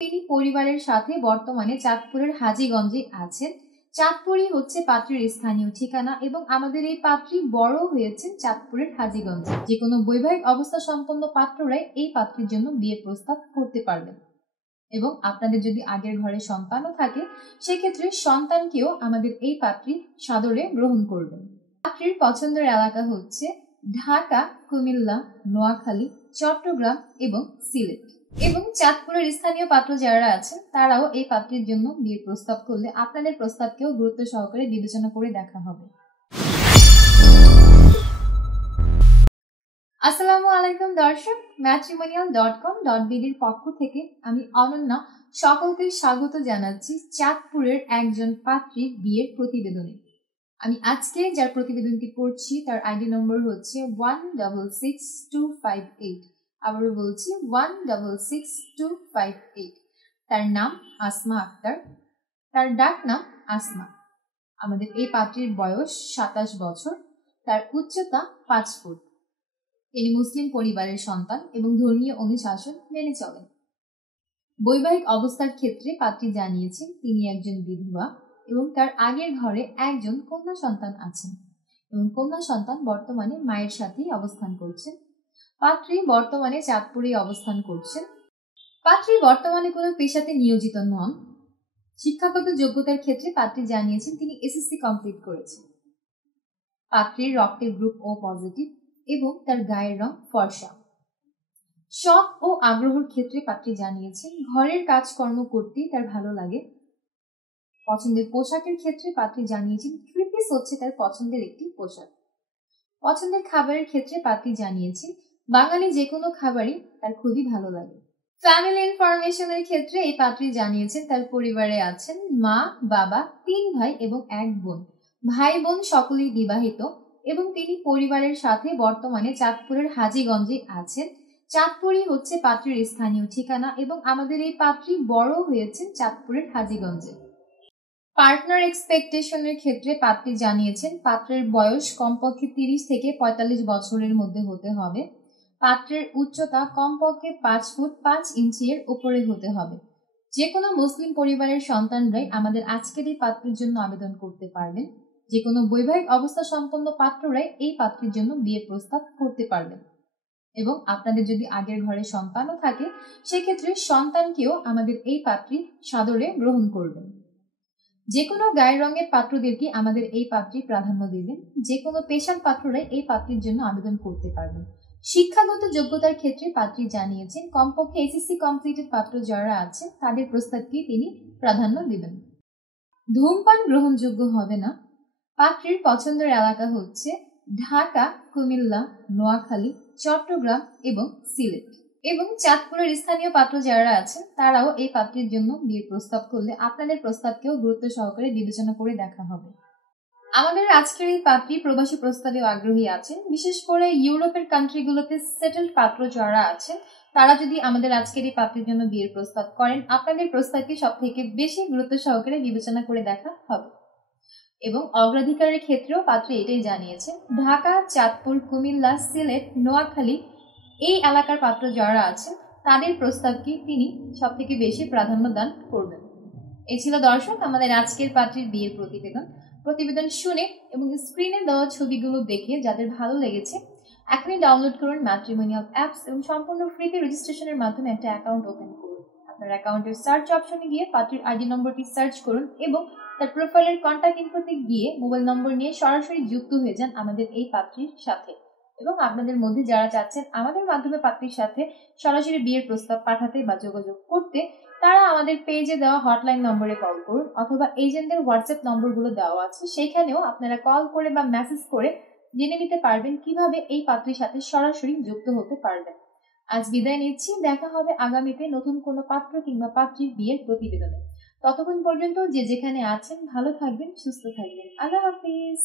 তিনি পরিবারের সাথে বর্তমানে চাঁদপুরের হাজীগঞ্জে আছেন। চাঁদপুরই হচ্ছে পাত্রীর স্থানীয় ঠিকানা এবং আমাদের এই পাত্রী বড় হয়েছেন চাঁদপুরের হাজীগঞ্জে। যে কোনো বৈবাহিক অবস্থা সম্পন্ন পাত্ররাই এই পাত্রীর জন্য বিয়ের প্রস্তাব করতে পারবেন এবং আপনাদের যদি আগের ঘরে সন্তানও থাকে সেক্ষেত্রে সন্তানকেও আমাদের এই পাত্রী সাদরে গ্রহণ করবেন। পাত্রীর পছন্দের এলাকা হচ্ছে ঢাকা, কুমিল্লা, নোয়াখালী, চট্টগ্রাম এবং সিলেট। এবং চাঁদপুরের স্থানীয় পাত্র যারা আছেন তারাও এই পাত্রীর জন্য বিয়ের প্রস্তাব করলে আপনাদের প্রস্তাবকেও গুরুত্ব সহকারে বিবেচনা করে দেখা হবে। আসসালামু আলাইকুম দর্শক, matrimonial.com.bd এর পক্ষ থেকে আমি অনন্যা সকলকে স্বাগত জানাচ্ছি চাঁদপুরের একজন পাত্রীর বিয়ের প্রতিবেদনে। আমি আজকে যার প্রতিবেদনটি পড়ছি তার আইডি নম্বর হচ্ছে 166258। আবারও বলছি 166258। তার নাম আসমা আক্তার, তার ডাক নাম আসমা। আমাদের এই পাত্রীর বয়স 27 বছর, তার উচ্চতা 5 ফুট। তিনি মুসলিম পরিবারের সন্তান এবং ধর্মীয় অনুশাসন মেনে চলেন। বৈবাহিক অবস্থার ক্ষেত্রে পাত্রী জানিয়েছেন তিনি একজন বিধবা এবং তার আগের ঘরে একজন কন্যা সন্তান আছেন এবং কন্যা সন্তান বর্তমানে মায়ের সাথেই অবস্থান করছেন। পাত্রী বর্তমানে চাঁদপুরে অবস্থান করছেন। পাত্রী বর্তমানে কোনো পেশাতে নিয়োজিত নন। শিক্ষাগত যোগ্যতার ক্ষেত্রে পাত্রী জানিয়েছেন তিনি এসএসসি কমপ্লিট করেছেন। পাত্রীর রক্তের গ্রুপ ও পজিটিভ এবং তার গায়ের রং ফর্সা। শখ ও আগ্রহের ক্ষেত্রে পাত্রী জানিয়েছেন ঘরের কাজকর্ম করতেই তার ভালো লাগে। পছন্দের পোশাকের ক্ষেত্রে পাত্রী জানিয়েছেন থ্রি পিস হচ্ছে তার পছন্দের একটি পোশাক। পছন্দের খাবারের ক্ষেত্রে পাত্রী জানিয়েছেন বাঙালি যে কোনো খাবারই তার খুবই ভালো লাগে। ফ্যামিলি ইনফরমেশনের ক্ষেত্রে এই পাত্রী জানিয়েছেন তার পরিবারে আছেন মা, বাবা, 3 ভাই এবং 1 বোন। ভাই বোন সকলেই বিবাহিত এবং তিনি পরিবারের সাথে বর্তমানে চাঁদপুরের হাজীগঞ্জে আছেন। চাঁদপুরই হচ্ছে পাত্রীর স্থানীয় ঠিকানা এবং আমাদের এই পাত্রী বড় হয়েছেন চাঁদপুরের হাজীগঞ্জে। পার্টনার এক্সপেকটেশনের ক্ষেত্রে পাত্রী জানিয়েছেন পাত্রের বয়স কমপক্ষে 30 থেকে 45 বছরের মধ্যে হতে হবে। পাত্রের উচ্চতা কমপক্ষে 5 ফুট 5 ইঞ্চি এর উপরে হতে হবে। যে কোনো মুসলিম পরিবারের সন্তানরাই আমাদের আজকের এই পাত্রের জন্য আবেদন করতে পারবেন। যে কোনো বৈবাহিক অবস্থা সম্পন্ন পাত্ররাই এই পাত্রের জন্য বিয়ের প্রস্তাব করতে পারবেন এবং আপনাদের যদি আগের ঘরে সন্তানও থাকে সেক্ষেত্রে সন্তানকেও আমাদের এই পাত্রী সাদরে গ্রহণ করবেন। যে কোনো গায়ের রঙের পাত্রদেরকে আমাদের এই পাত্রী প্রাধান্য দেবেন। যে কোনো পেশার পাত্ররাই এই পাত্রীর জন্য আবেদন করতে পারবেন। শিক্ষাগত যোগ্যতার ক্ষেত্রে পাত্রী জানিয়েছেন কমপক্ষে এসএসসি কমপ্লিটেড পাত্র যারা আছেন তাদের প্রস্তাবকে তিনি প্রাধান্য দেবেন। ধূমপান গ্রহণযোগ্য হবে না। পাত্রীর পছন্দের এলাকা হচ্ছে ঢাকা, কুমিল্লা, নোয়াখালী, চট্টগ্রাম এবং সিলেট। এবং চাঁদপুরের স্থানীয় পাত্র যারা আছেন তারাও এই পাত্রীর জন্য বিয়ের প্রস্তাব করলে আপনাদের প্রস্তাবকেও গুরুত্ব সহকারে বিবেচনা করে দেখা হবে। আমাদের আজকের এই পাত্রী প্রবাসী প্রস্তাবে আগ্রহী আছেন। বিশেষ করে ইউরোপের কান্ট্রিগুলোতে সেটেলড পাত্র যারা আছেন তারা যদি আমাদের আজকের এই পাত্রীর জন্য বিয়ের প্রস্তাব করেন আপনাদের প্রস্তাবকে সব থেকে বেশি গুরুত্ব সহকারে বিবেচনা করে দেখা হবে। এবং অগ্রাধিকারের ক্ষেত্রেও পাত্রী এটাই জানিয়েছে ঢাকা, চাঁদপুর, কুমিল্লা, সিলেট, নোয়াখালী এই এলাকার পাত্র যারা আছেন তাদের প্রস্তাবকে তিনি সব থেকে বেশি প্রাধান্য দান করবেন। এই ছিল দর্শক আমাদের আজকের পাত্রীর বিয়ের প্রতিবেদন শুনে এবং স্ক্রিনে দেওয়া ছবিগুলো দেখে যাদের ভালো লেগেছে এখনই ডাউনলোড করুন ম্যাট্রিমোনিয়াল অ্যাপস এবং সম্পূর্ণ ফ্রিতে রেজিস্ট্রেশনের মাধ্যমে একটা অ্যাকাউন্ট ওপেন করুন। আপনার অ্যাকাউন্টের সার্চ অপশনে গিয়ে পাত্রীর আইডি নম্বরটি সার্চ করুন এবং তার প্রোফাইলের কন্ট্যাক্ট ইনফোতে গিয়ে মোবাইল নম্বর নিয়ে সরাসরি যুক্ত হয়ে যান আমাদের এই পাত্রীর সাথে। এবং আপনাদের মধ্যে যারা চাচ্ছেন আমাদের মাধ্যমে পাত্রীর সাথে সরাসরি বিয়ের প্রস্তাব পাঠাতে বা যোগাযোগ করতে তারা আমাদের পেজে দেওয়া হটলাইন নম্বরে কল করুন অথবা এজেন্টদের হোয়াটসঅ্যাপ নম্বরগুলো দেওয়া আছে সেখানেও আপনারা কল করে বা মেসেজ করে জেনে নিতে পারবেন কিভাবে এই পাত্রীর সাথে সরাসরি যুক্ত হতে পারবেন। আজ বিদায় নিচ্ছি, দেখা হবে আগামীতে নতুন কোনো পাত্র কিংবা পাত্রীর বিয়ের প্রতিবেদনে। ততক্ষণ পর্যন্ত যে যেখানে আছেন ভালো থাকবেন, সুস্থ থাকবেন। আল্লাহ হাফিজ।